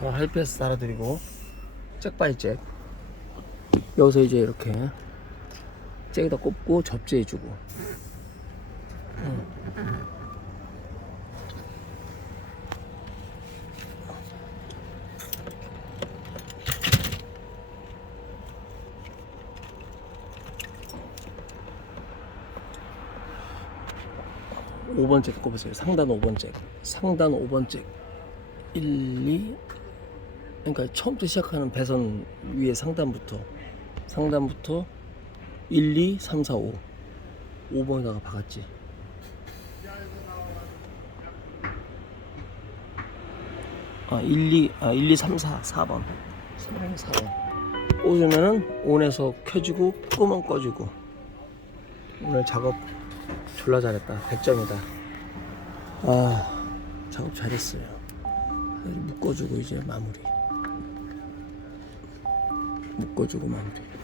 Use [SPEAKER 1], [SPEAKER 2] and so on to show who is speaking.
[SPEAKER 1] 어, 헬패스 달아드리고 잭바이 잭 여기서 이제 이렇게 잭에다 꼽고 접지해주고 음. 5번째 꼽으세요. 상단 5번째. 상단 5번째. 1, 2. 그러니까 처음부터 시작하는 배선 위에 상단부터. 상단부터 1, 2, 3, 4, 5. 5번에다가 박았지. 아, 1, 2, 아, 1, 2, 3, 4, 4번. 3번, 4번. 꽂으면은 온에서 켜지고 끄면 꺼지고. 오늘 작업 졸라 잘했다. 100점이다. 아, 작업 잘했어요. 묶어주고 이제 마무리. 묶어주고 마무리.